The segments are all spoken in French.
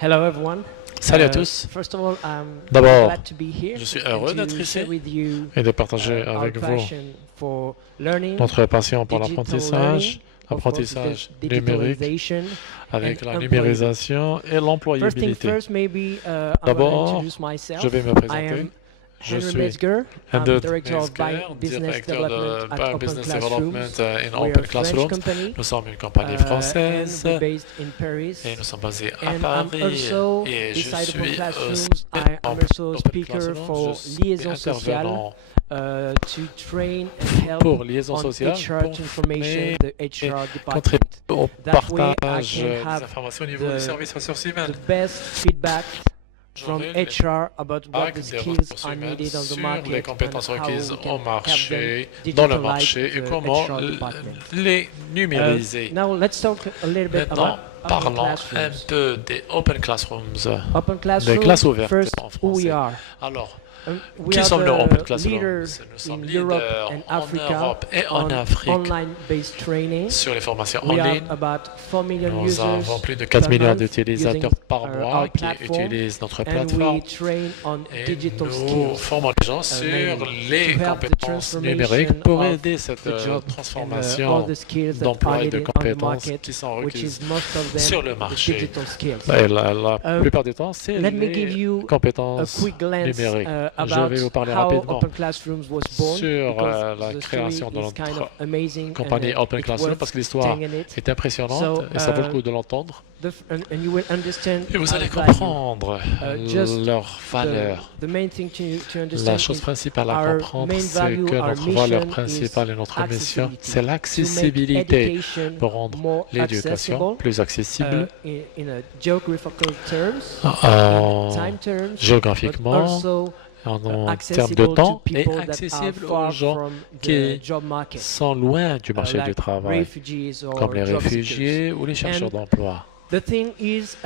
Hello everyone. Salut à tous. First of all, I'm D'abord, glad to be here je suis and heureux to d'être share ici with you et de partager our avec vous passion for learning, notre passion pour digital l'apprentissage, learning, of course, numérique, digitalization and avec la employability. numérisation et First thing l'employabilité. first, maybe I'm going to D'abord, introduce myself. je vais me I présenter. am Je Henry suis Metzger. I'm Hendrik Director of Metzger, Business directeur Development de at Open Business Classrooms. Development in We're a Open French Classrooms. company, Nous sommes une compagnie and française we're based in Paris. et nous sommes basés à And I'm Paris. also, Et je beside Open suis Classrooms, aussi I am also a Open speaker Classrooms. for Je suis liaison sociale intervenant to train and help pour liaison on sociale, HR pour transformation, the HR department. contribuer au That way I partage can des have informations au niveau du service ressources humaines. the best feedback from J'aurai les HR about what the des skills ressources are humaines needed on the sur market les compétences and how requises we can au help marché, them dans le digitalize marché et the comment HR department. les numériser. Now let's talk a little bit Maintenant, about Open parlons un Classrooms. peu des Open Classrooms, Open des Classrooms, classes ouvertes first, en who we français. are. Alors, We qui are sommes-nous Open the Classrooms? leaders Nous sommes in leaders Europe and en Africa Europe et en on Afrique online-based training. sur les formations en We have ligne. about 4 million Nous users avons plus de 4 per millions month d'utilisateurs using par mois our qui platform, utilisent notre and plateforme. we train on Et digital nous skills formons les gens sur mainly les to help the compétences numériques transformation pour of aider cette the job and all transformation the skills that d'emploi are et de needed on the compétences market, qui sont which requises is most of sur them le the marché. digital skills. Et la plupart du temps, c'est Let me give les you a compétences quick glance numériques. Je about vais vous parler how rapidement Open Classrooms was born, sur because la the création story de is kind notre of amazing compagnie and Open it's Classroom worth parce que l'histoire staying in it. est impressionnante So, et ça vaut le coup de l'entendre. And you will understand Et vous allez our value. comprendre Just leur valeur. The main thing to La understand chose is principale à our comprendre, main c'est value, que our notre valeur mission principale et is notre mission, accessibility. c'est To make l'accessibilité education pour rendre more l'éducation accessible, plus accessible in a geographical terms, en in time terms, but géographiquement, also en termes de accessible to temps et people that are accessible aux far gens from the qui job market, sont loin du marché du like travail, refugees or comme les job seekers. réfugiés ou les chercheurs And d'emploi. The thing is,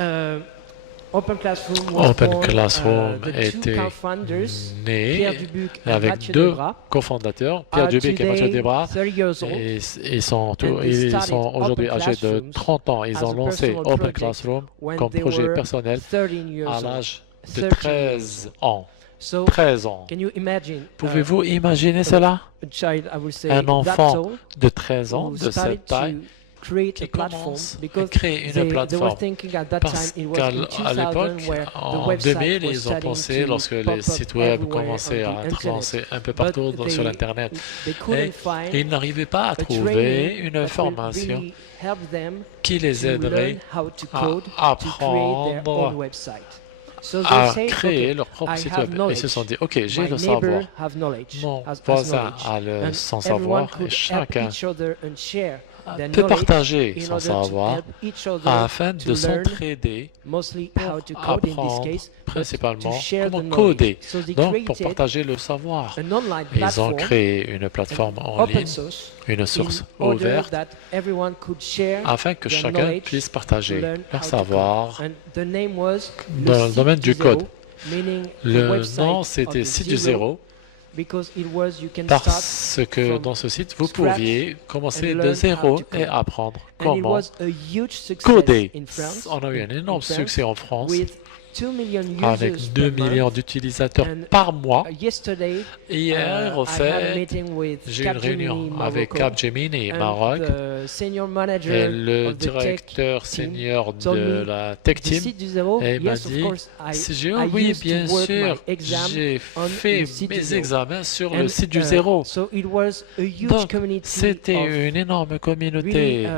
Open Classroom was Open born, Classroom the two était co-founders, né Pierre Dubuc and avec Mathieu deux Debras, cofondateurs, Pierre are Dubuc et Mathieu today Debras, 30 years old, et ils sont, and they ils started sont aujourd'hui Open âgés de Classrooms 30 ans. Ils as ont a lancé personal Open project Classroom when comme they projet were personnel 13 years à old. l'âge de 13 13 ans. So, 13 ans. can you imagine Pouvez-vous imaginer cela? a child, I would say, Un that enfant tall, de 13 ans, who de started cette taille, to create a qui platform commence à because créer une they were plateforme. thinking at that Parce time it was in qu'à 2000 l'époque, where the en website 2000, was ils ont starting pensé, to lorsque pop les up sites web everywhere commençaient on à the être internet. lancés un peu But partout sur l'Internet, they couldn't find ils n'arrivaient pas à a trouver training une that will formation really help them qui les to learn aiderait how to à code, to create their own apprendre website. So they à say, créer okay, leur propre I site have web. Et ils se knowledge. sont dit, OK, j'ai My le neighbor savoir. have knowledge, Mon has voisin knowledge. a And son everyone savoir et could help chacun each other and share their peut knowledge partager in son order to savoir help each other afin to de learn s'entraider mostly pour how to code in this apprendre case, but to principalement share the comment knowledge. coder. So they Donc, pour created partager le savoir. an online Ils ont platform, créé une plateforme en open ligne, source, une source in order ouverte, that everyone could share afin que their chacun knowledge puisse to partager learn leur how to savoir. code. And the name was Dans le domaine du code. meaning the Le website nom, of c'était the site du zero, zéro, because it was you can start parce que from dans ce site, vous scratch pouviez commencer and de learn zéro how to code. et apprendre and it comment was a huge success coder. in France. On a eu un in énorme France, succès en France, with 2 million avec users 2 per month. millions d'utilisateurs And par mois. Yesterday, Hier, au I had a fait, meeting with j'ai eu une réunion Capgemini avec Morocco, Capgemini and Maroc the senior manager et le of the tech directeur team senior told de me, la Tech the Team. site du zéro, Et il m'a yes, of dit, course, I oui, used bien to work sûr, my exam j'ai on fait the site du mes zéro. examens sur And, le site du zéro. So it was a huge Donc, community c'était of une énorme really, communauté,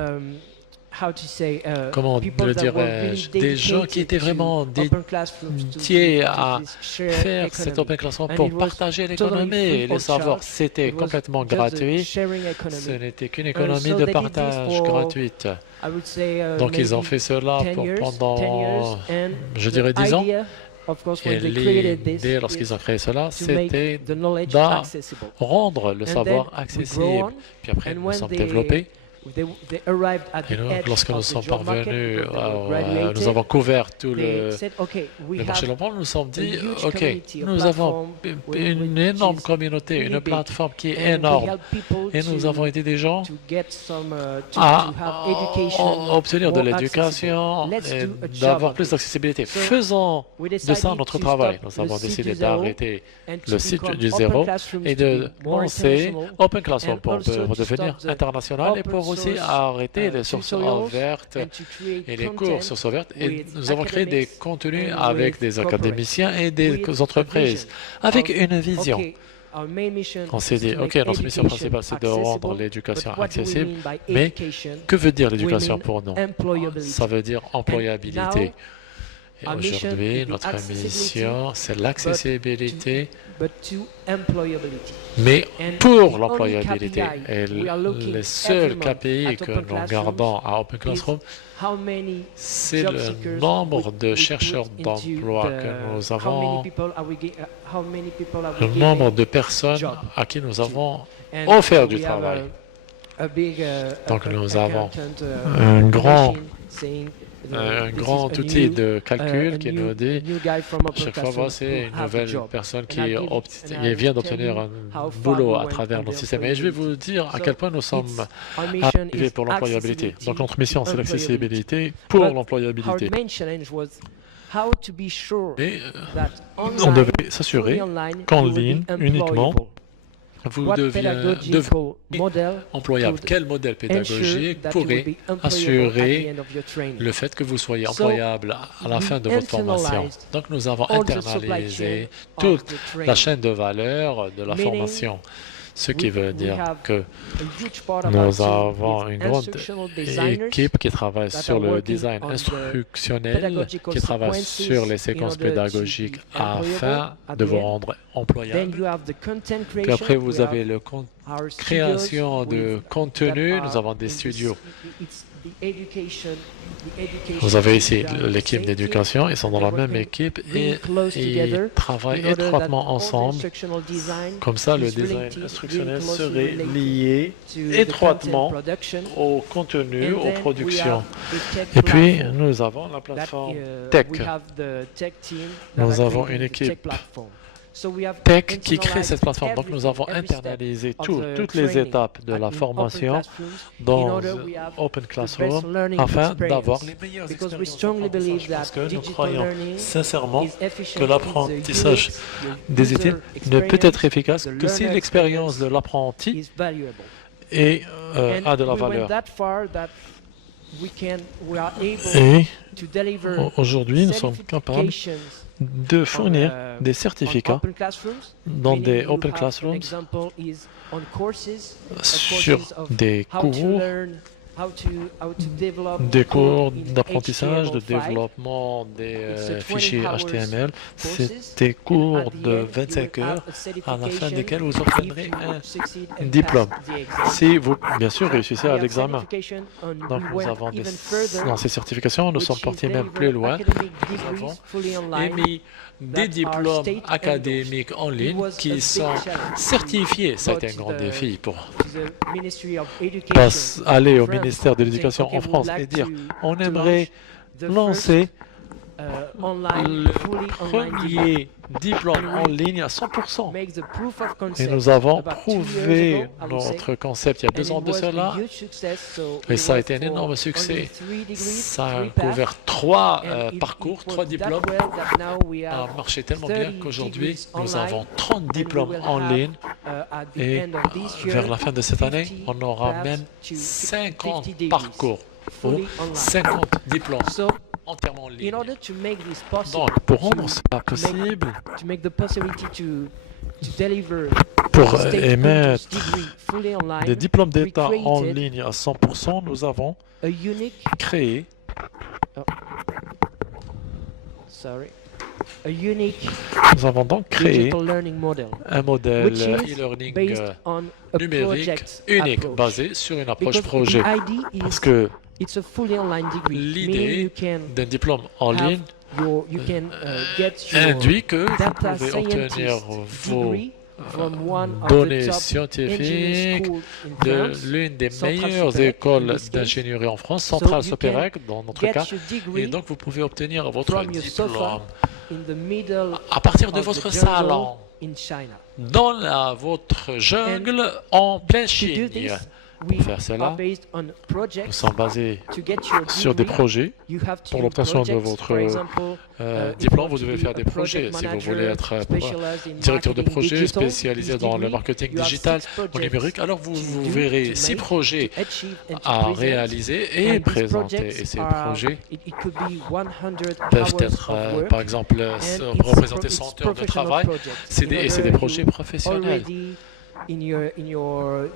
how to say, comment people le that were really dirais-je, des gens qui étaient dedicated vraiment to open classrooms, dédiés to à this shared faire cet economy. Open Classroom And pour it was partager totally l'économie free et le of savoir. charge. C'était It was complètement just a gratuit. sharing Ce economy. n'était qu'une économie so de they did this partage for, gratuite. I would say, Donc ils ont maybe fait cela 10 years, pendant, and je the dirais, 10 ans. idea, of course, Et when they created this, l'idée, lorsqu'ils ont créé cela, to make c'était the knowledge de accessible. rendre le And savoir then we grow accessible. on, Puis après, and nous when sommes they développés. they arrived at Et the nous, edge lorsque nous of the sommes job market, parvenus, because they were graduated, nous avons couvert tout they said, okay, we le marché de have l'emploi, nous nous sommes dit, huge OK, community, a nous avons platform une which énorme is communauté, really une big, plateforme qui est and we énorme. help people Et nous avons aidé des gens to get some, to à have education, obtenir de more l'éducation accessible. et Let's do a job d'avoir on plus this. d'accessibilité. So, Faisons we de ça decided notre to travail. stop Nous avons the site décidé du zéro d'arrêter and to le site become du Open zéro Classrooms et to de be more lancer international, Open Classroom and pour also to devenir stop the international et open pour aussi source, arrêter les sources tutorials ouvertes and to create et les content cours sources ouvertes. Et with nous avons créé des academics contenus and avec with des corporates, académiciens et des with a entreprises, vision avec of, une vision. okay, our main mission On s'est is dit, to OK, make notre mission education principale, c'est de rendre accessible, l'éducation but what do we accessible. mean by Mais education? que veut dire We l'éducation mean pour nous? employability. Ça veut dire employabilité. Et our mission aujourd'hui, is the notre accessibility, mission, c'est l'accessibilité, but to employability. mais And pour the only l'employabilité. KPI Et we are looking les seuls every month KPI at que Open nous Classrooms regardons à Open is Classroom, how many c'est job le seekers nombre de we chercheurs put into d'emploi the- que nous how many avons, people are we how many people are we le giving nombre de personnes job à qui nous avons and offert du we have travail. a big, Donc nous avons accountant, un grand machine saying, un this grand is a outil new, de calcul a qui new- nous dit new guy from Open chaque fois, Classroom voici who une have a nouvelle job. personne And qui, I'll qui vient d'obtenir un how far boulot we à went travers on nos the systèmes. Et je vais vous dire à So quel point nous sommes our mission arrivés is pour l'employabilité. accessibility Donc notre mission, c'est to l'accessibilité pour But Our l'employabilité. main challenge was how to be sure Et that on online, devait fully s'assurer online, qu'en you will be ligne, uniquement, employable. vous What deviez pedagogical model employable. could Quel modèle ensure pédagogique that you will pourrait be employable at the assurer end of your training? le fait que vous soyez So, employable à la we fin de votre formation? internalized Donc nous avons all the supply internalisé chain of toute the la training. chaîne de valeur de la Meaning, formation. Ce qui veut we dire have que A huge part of our nous team avons is une grande instructional designers équipe qui travaille that sur are le working design on the instructionnel, pedagogical qui travaille sequences sur les in séquences order to pédagogiques be afin employable at de the vous end. rendre Then employable. you have the content Puis creation. après, vous We avez have le our création studios de with- contenu. that Nous are avons in des this- studios. it's the education Vous avez ici that are l'équipe the same d'éducation, team, ils sont dans they're la même working équipe really et close ils together travaillent in order that étroitement all the ensemble. instructional design Comme ça, le is design related- instructionnel really closely serait related lié to the étroitement content production. au contenu, And aux then we productions. have the tech Et puis, platform nous avons la that, plateforme we Tech. have the tech team that Nous are avons creating une the tech équipe platform. So we have Tech qui crée internalized cette plateforme. Donc nous avons everything, every step internalisé of the toutes les training étapes de at- la in Open formation Classrooms in dans order we have Open the best Classroom learning afin experience. d'avoir les meilleures Because we expériences strongly believe d'apprentissage. Parce that que nous digital croyons learning sincèrement is efficient que if l'apprentissage the UX, the des user études ne peut être experience efficace the que si learner l'expérience de experience l'apprenti is valuable. a de la And we went valeur. that far that we are able Et to deliver aujourd'hui, nous sommes capables certifications de fournir on, des on certificats Open Classrooms, dans meaning des you Open have an Classrooms example is on courses, sur courses of des how to cours, learn, how to develop des cours in d'apprentissage, de HTML5. développement des It's a 20 fichiers hours HTML. courses, C'est des and cours at the de end, you 25 will have heures a à la fin certification desquels vous if obtiendrez you un succeed and diplôme. pass the exam. Si vous, bien sûr, réussissez We à have l'examen. certification and Donc we nous went avons even des, further, dans ces certifications, nous which sommes is partis même deliver plus loin. academic Nous degrees avons fully online. émis des that are diplômes state académiques en It ligne was a qui big sont challenge. certifiés. Ça a été un Go to grand the- défi pour to the Ministry of Education aller au France, ministère de saying, l'Éducation okay, en we would France like et dire to- on to aimerait launch the lancer first, online, le fully online degree. premier diplôme en ligne à 100%. Make the proof of Et concept nous avons about 2 years prouvé ago, I would say. notre concept il y a 2 And ans it de was a cela. huge success, so Et it ça a was été un for énorme only succès. 3 degrees, Ça a 3 paths, couvert 3 and parcours, it 3 worked diplômes. that well that now we Ça have a marché tellement bien 30 qu'aujourd'hui, degrees nous online, avons 30 and we diplômes will en have, ligne. at the Et end of this year, vers la fin de cette année, 50 on aura paths même to 50 50 degrees, parcours ou fully online. 50 diplômes So, entièrement en ligne. in order to make this possible, Donc, pour rendre to- cela possible, to make the possibility to deliver pour state émettre degree fully online, des diplômes we d'État en created ligne à 100%, nous avons a unique, créé a unique Nous avons donc créé digital learning model un modèle which is e-learning based on a numérique project unique approach. basé sur une approche Because projet. the idea is Parce que it's a fully online degree, meaning l'idée you can d'un diplôme en have ligne you can get your induit que vous data pouvez obtenir scientist vos degree from one of the données top scientifiques engineering schools in de France, l'une des Centrale meilleures Sopelec, in écoles this case. d'ingénierie en France, So Centrale you Sopelec dans notre get cas. your Et degree donc vous pouvez obtenir votre from your sofa diplôme in the middle à partir de of votre the jungle salon, in China. dans votre jungle en pleine To do Chine. this, Pour we faire cela, are based on nous projects. sommes basés To get your sur des degree, projets. you have to Pour do l'obtention de projects. votre For example, if diplôme, you vous want to devez be faire a des project projets. Si vous manager voulez être specialized in directeur de marketing projet digital, spécialisé this dans le degree, marketing you have digital 6 ou projects numérique, alors to vous do, verrez to 6 make, projets to achieve and to à present. réaliser et And these présenter. projects Et ces are, projets it could be 100 peuvent hours être, of work, par exemple, and représenter it's 100 heures de professional travail. projects. Et c'est des projets professionnels. Already in your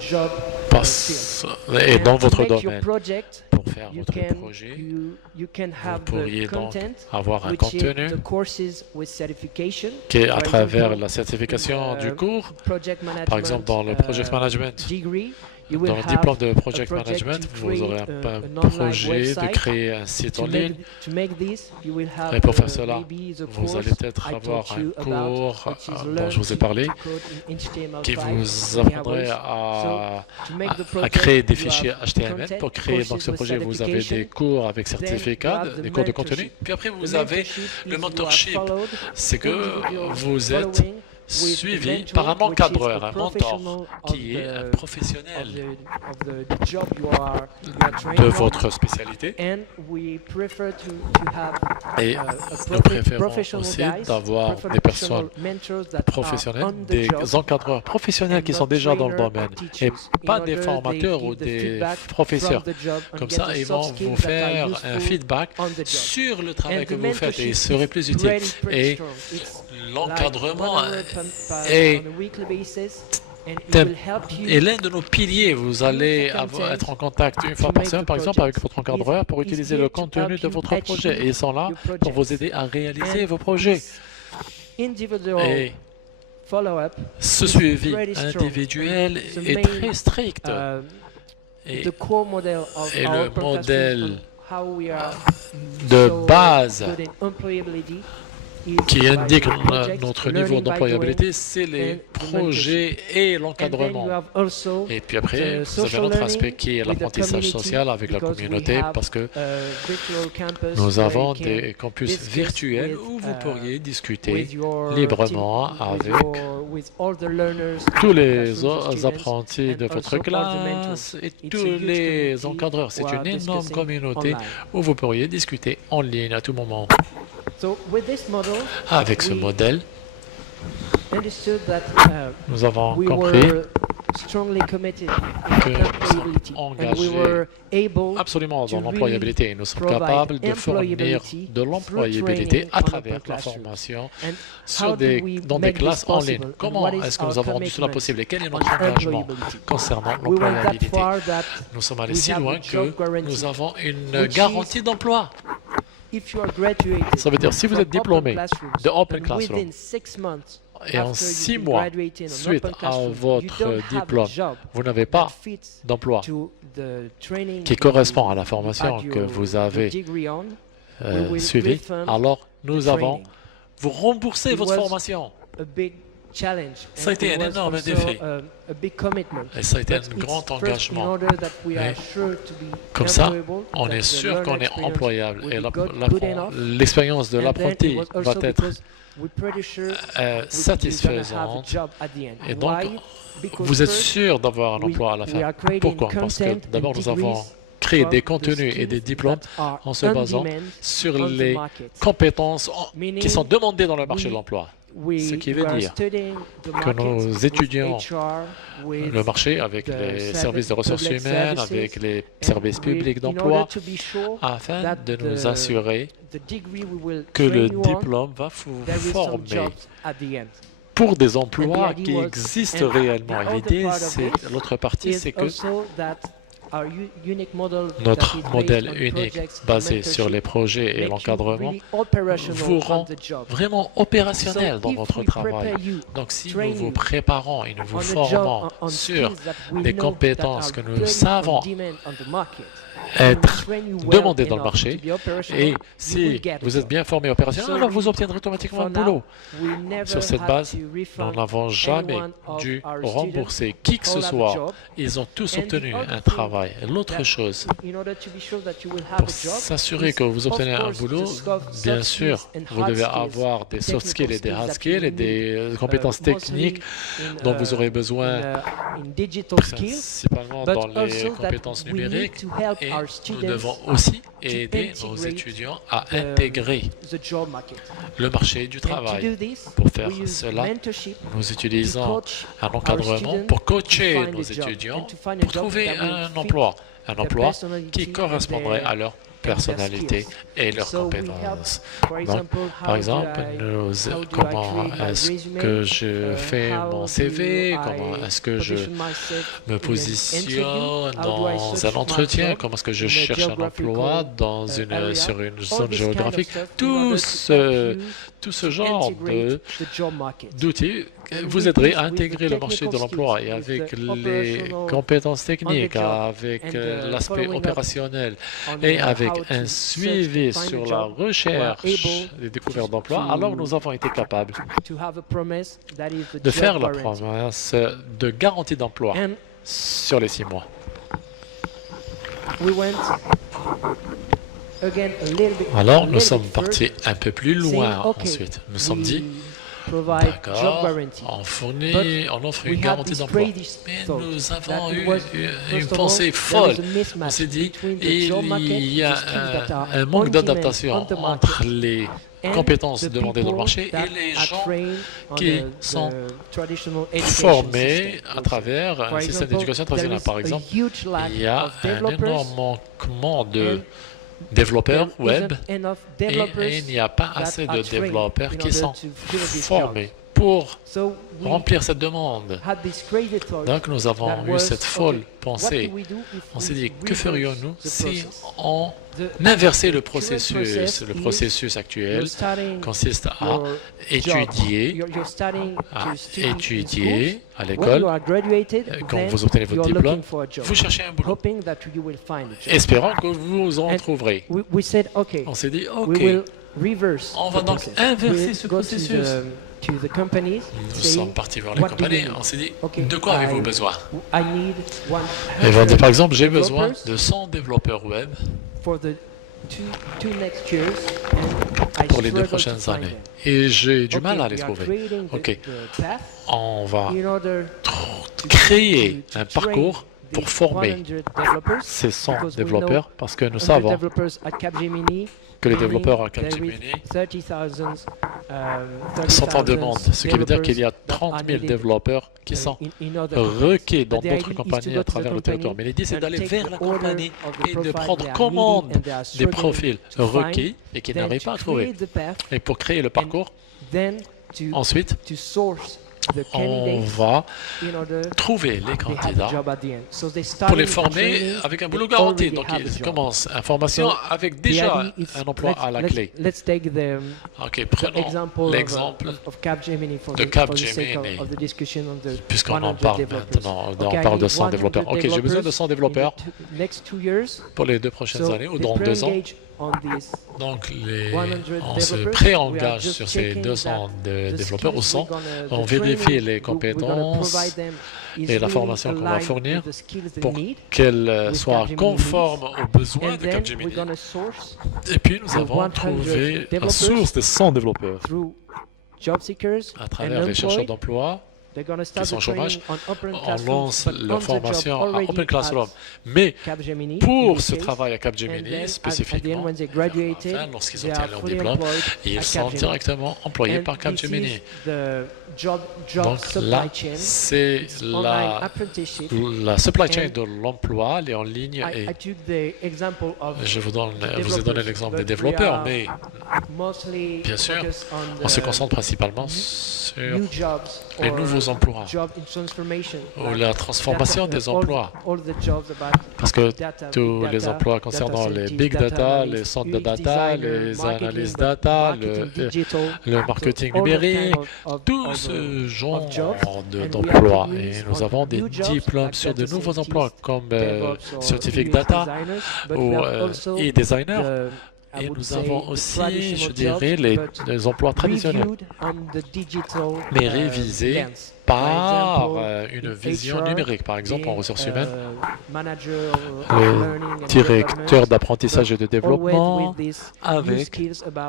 job field. Et And dans to votre make your domaine, project, pour faire you votre can projet, you can vous have pourriez the donc content, avoir un which is contenu the courses with certification, qui est à for travers example, la certification du cours. project management, Par exemple, dans le project management, degree, you will dans le have diplôme de project project management, to vous aurez create un an online projet de website. créer un site en ligne. To make this, you will have Et pour faire cela, maybe the vous course allez peut-être I avoir taught un you about, cours which is dont learn je vous ai to parlé code in HTML5 qui vous in apprendrait hours. To make the à project, créer des you fichiers have HTML. content, Pour créer donc courses ce with projet, vous avez certification. des cours avec Then you certificat, have the des cours de mentorship. contenu. Puis après, The vous avez mentorship is le you are mentorship. followed, C'est que individual vous êtes following with suivi mentor, par un which is encadreur, a un professional mentor, of qui est un the- professionnel of the job you are training de on. votre spécialité. And we prefer to have Et a nous préférons professional aussi guys, d'avoir des personnes mentors that professionnels, are on the des job, encadreurs professionnels and qui not sont déjà dans le trainer domaine or et teachers. pas In des order formateurs they ou give the des feedback professeurs. from the job and Comme get ça, the ils soft vont skills vous that are faire un useful feedback on the job. sur le travail And que the vous faites et il mentorship serait is plus utile. very Et strong. It's l'encadrement like 100 est on a weekly basis, and it thème will help you est l'un de nos piliers. Vous allez être en contact une fois par semaine, par exemple, avec votre encadreur pour utiliser le contenu de votre projet. Et ils sont là pour vous aider à réaliser vos projets. individual Et follow-up ce suivi very strong. individuel The est main, très strict. Et the core model of et our le podcast modèle on how we are de so base good in employability is qui by indique the projects, notre learning niveau by d'employabilité, c'est and les the projets et And then you l'encadrement. have also Et puis après, the vous avez social un autre aspect learning qui est with the l'apprentissage community, social avec la because we communauté, have parce que virtual campus nous where avons you can des campus discuss virtuels with, où vous pourriez discuter with your librement team, avec with all the learners tous in the les classrooms, the students, apprentis de and votre also all the classe mentors. et It's a tous huge les community encadreurs. C'est who une are énorme discussing communauté online. où vous pourriez discuter en ligne à tout moment. So with this model, Avec ce we modèle, understood that nous avons we compris were strongly committed que in nous sommes employability, and we engagés were able absolument to dans l'employabilité. Nous sommes provide capables de fournir employability de through l'employabilité training à on travers open la classrooms. formation And sur how do we dans des make this classes en ligne. possible? And Comment what is est-ce que our nous avons rendu cela commitment possible et quel est on notre engagement employability? concernant We went that l'employabilité? far that Nous sommes allés we si have loin a job que guarantee, nous avons une which is garantie d'emploi. if you are graduated Ça veut dire si vous from êtes diplômé open classrooms, de Open and Classroom within 6 months et en after you've 6 been mois graduating on suite open à classroom, you votre don't have a diplôme, job vous n'avez that pas fits d'emploi to the training qui that correspond à la you formation had que your vous avez degree on, we will suivie, refund alors nous the avons training. vous remboursé It votre was formation. a big challenge. Ça a and été it un was énorme also, défi. a big commitment. Et ça a été But un it's grand first engagement. in order that we are Mais sure to be comme ça, employable, on that est the sûr learner qu'on est experience employable will et be good enough. l'expérience de And then it l'apprenti was va also être because we're pretty sure you're gonna have a satisfaisante. job at the end. Et donc, Why? Because vous êtes first, sûr d'avoir un we- emploi à la we fin. are creating Pourquoi? Parce que content d'abord, and nous avons degrees créé from des the contenus et skills des diplômes that are en se on basant demand sur on the les market. compétences Meaning, qui sont demandées dans le marché de we- l'emploi. We Ce qui veut are dire studying the que nous markets étudions with HR, with Le marché avec the les services de ressources public humaines, services, avec les and services we- publics in order d'emploi, to be sure afin that de nous assurer the degree we will que le train you on, diplôme va vous there is some former jobs at the end. pour des And emplois the idea qui was- existent and réellement. the Et other l'idée, part of c'est this l'autre partie, Is c'est que also that our unique model notre that is based modèle on unique projects and basé sur les mentorship projets et makes you l'encadrement really operational vous on rend the job. vraiment opérationnel So dans if votre we travail. prepare you Donc si train nous vous you préparons et nous vous on the job, formons on sur skills that we des know compétences that que are nous very savons on demand on the market, être demandé dans le marché. Et si vous êtes bien formé opérationnel, alors vous obtiendrez automatiquement un boulot. Sur cette base, nous n'avons jamais dû rembourser qui que ce soit. Ils ont tous obtenu un travail. L'autre chose, pour s'assurer que vous obtenez un boulot, bien sûr, vous devez avoir des soft skills et des hard skills et des compétences techniques dont vous aurez besoin principalement dans les compétences numériques. Et nous devons aussi aider nos étudiants à intégrer le marché du travail. Pour faire cela, nous utilisons un encadrement pour coacher nos étudiants pour trouver un emploi qui correspondrait à leur personnalité et leurs compétences. Donc, par exemple, comment est-ce que je fais mon CV, comment est-ce que je me positionne dans un entretien, comment est-ce que je cherche un emploi sur une zone géographique. Tout ce genre d'outils vous aiderait à intégrer le marché de l'emploi et avec les compétences techniques, avec l'aspect opérationnel et avec un suivi sur la recherche des découvertes d'emploi, alors nous avons été capables de faire la promesse de garantie d'emploi sur les 6 mois. Alors, nous sommes partis un peu plus loin ensuite. Nous sommes dit, d'accord, on offre une garantie d'emploi. Mais nous avons eu une pensée folle. On s'est dit, il y a un manque d'adaptation entre les compétences demandées dans le marché et les gens qui sont formés à travers un système d'éducation traditionnel. Par exemple, il y a un énorme manquement de développeurs web et il n'y a pas assez de développeurs qui sont formés pour remplir cette demande. Donc nous avons eu cette folle pensée. On s'est dit, que ferions-nous si on inversait le processus? Le processus actuel consiste à étudier à l'école. Quand vous obtenez votre diplôme, vous cherchez un boulot, espérant que vous en trouverez. On s'est dit, OK, on va donc inverser ce processus. Nous sommes partis voir les compagnies. On s'est dit, de quoi avez-vous besoin? Ils vont dire, par exemple, j'ai besoin de 100 développeurs web pour les 2 prochaines années. Et j'ai du mal à les trouver. OK, on va créer un parcours pour former ces 100 développeurs parce que nous savons que les développeurs à Capgemini sont en demande, ce qui veut dire qu'il y a 30 000 développeurs qui sont requis dans d'autres compagnies à travers le territoire. Mais l'idée, c'est d'aller vers la compagnie et de prendre commande des profils requis et qui n'arrivent pas à trouver. Et pour créer le parcours, ensuite, on va trouver les candidats pour les former avec un boulot garanti. Donc, ils commencent une formation avec déjà un emploi à la clé. OK, prenons l'exemple de Capgemini, puisqu'on en parle maintenant. On parle de 100 développeurs. OK, j'ai besoin de 100 développeurs pour les 2 prochaines années ou dans 2 ans. Donc, on se pré-engage sur ces 200 développeurs ou 100. On vérifie les compétences et la formation qu'on va fournir pour qu'elles soient conformes aux besoins de Capgemini. Et puis, nous avons trouvé la source de 100 développeurs à travers les chercheurs d'emploi qui sont au chômage. On lance leur formation à Open Classroom. Mais pour ce travail à Capgemini, spécifiquement, enfin, lorsqu'ils obtiennent leur diplôme, ils sont directement employés par Capgemini. Donc là, c'est la supply chain de l'emploi, elle est en ligne. Et je vous ai donné l'exemple des développeurs, mais bien sûr, on se concentre principalement sur les nouveaux nouveaux emplois ou la transformation des emplois. Parce que tous les emplois concernant les big data, les centres de data, les analyses data, le marketing numérique, tout ce genre d'emplois. Et nous avons des diplômes sur de nouveaux emplois comme Scientific Data ou e-designer. Et nous avons aussi, je dirais, les emplois traditionnels, mais révisés par une vision numérique. Par exemple, en ressources humaines, le directeur d'apprentissage et de développement, avec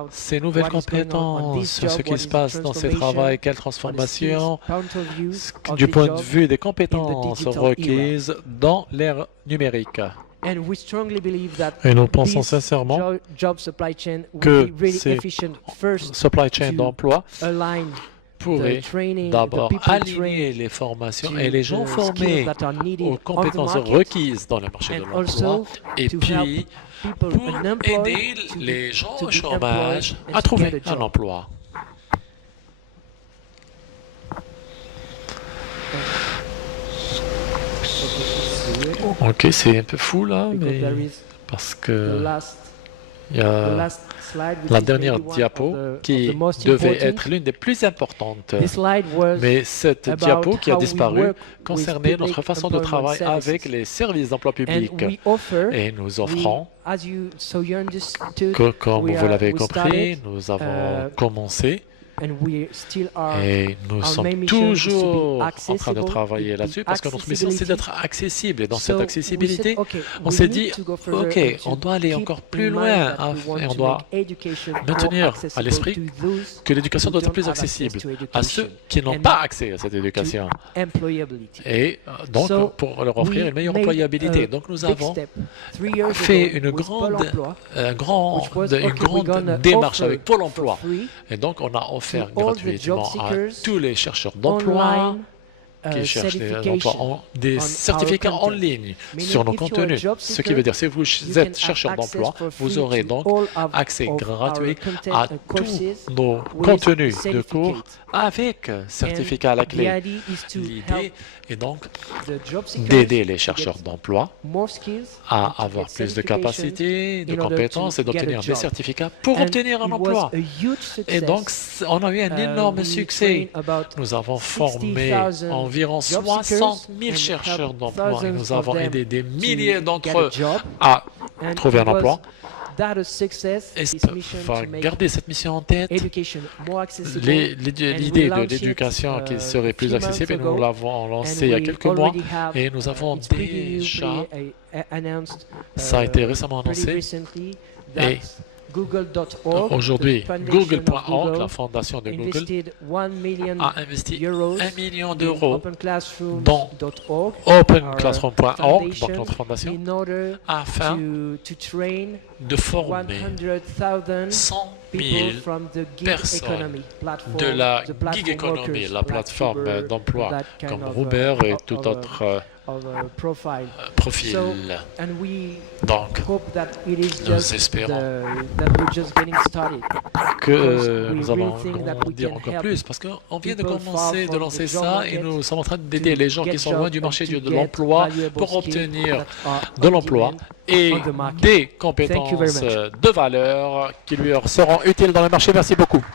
ces nouvelles compétences sur ce qui se passe dans ces travaux, quelle transformation, du point de vue des compétences requises dans l'ère numérique. Et nous pensons sincèrement que ces supply chain d'emploi pourraient d'abord aligner les formations et les gens formés aux compétences requises dans le marché de l'emploi et puis pour aider les gens au chômage à trouver un emploi. Ok, c'est un peu fou là, mais parce que il y a la dernière diapo qui devait être l'une des plus importantes. Mais cette diapo qui a disparu concernait notre façon de travailler avec les services d'emploi public. Et nous offrons, comme vous l'avez compris, nous avons commencé. Et nous sommes toujours en train de travailler là-dessus parce que notre mission, c'est d'être accessible. Et dans cette accessibilité, on s'est dit, OK, on doit aller encore plus loin et on doit maintenir à l'esprit que l'éducation doit être plus accessible à ceux qui n'ont pas accès à cette éducation. Et donc, pour leur offrir une meilleure employabilité. Donc, nous avons fait une grande démarche avec Pôle emploi. Et donc, on a offert gratuitement à tous les chercheurs d'emploi qui cherchent des certificats en ligne sur nos contenus. Ce qui veut dire, si vous êtes chercheur d'emploi, vous aurez donc accès gratuit à tous nos contenus de cours avec certificat à la clé. L'idée est donc d'aider les chercheurs d'emploi à avoir plus de capacités, de compétences et d'obtenir des certificats pour obtenir un emploi. Et donc, on a eu un énorme succès. Nous avons formé environ 60 000 chercheurs d'emploi et nous avons aidé des milliers d'entre eux à trouver un emploi. Et garder cette mission en tête, l'idée de l'éducation qui serait plus accessible, nous l'avons lancée il y a quelques mois et nous avons déjà, ça a été récemment annoncé, et aujourd'hui, Google.org, la fondation de Google, a investi 1 million d'euros dans OpenClassroom.org, donc notre fondation, afin de former 100 000 personnes de la gig economy, la plateforme d'emploi, comme Uber et tout autre profil. Donc, nous espérons que nous allons grandir encore plus parce qu'on vient de commencer de lancer ça et nous sommes en train d'aider les gens qui sont loin du marché de l'emploi pour obtenir de l'emploi et des compétences de valeur qui lui seront utiles dans le marché. Merci beaucoup.